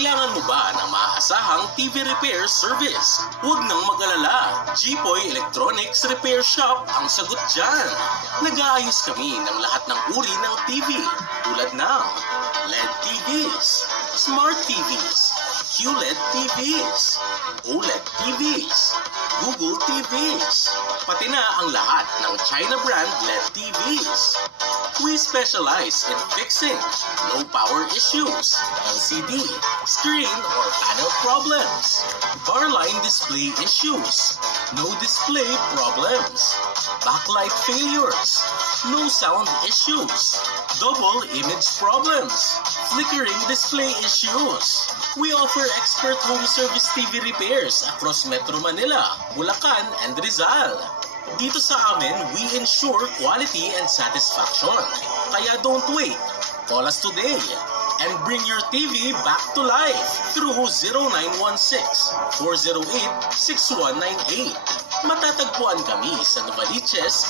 Kailangan mo ba ng maasahang TV repair service? Huwag nang mag-alala. Jipoy Electronics Repair Shop ang sagot dyan. Nag-aayos kami ng lahat ng uri ng TV tulad ng LED TVs, Smart TVs, QLED TVs, OLED TVs, Google TVs, pati na ang lahat ng China brand LED TVs. We specialize in fixing low power issues, LCD, screen or panel problems, bar line display issues, no display problems, backlight failures, no sound issues, double image problems, flickering display issues. We offer expert home service TV repairs across Metro Manila, Bulacan, and Rizal. Dito sa amin, we ensure quality and satisfaction. Kaya don't wait. Call us today and bring your TV back to life through 0916-408-6198. Matatagpuan kami sa Novaliches,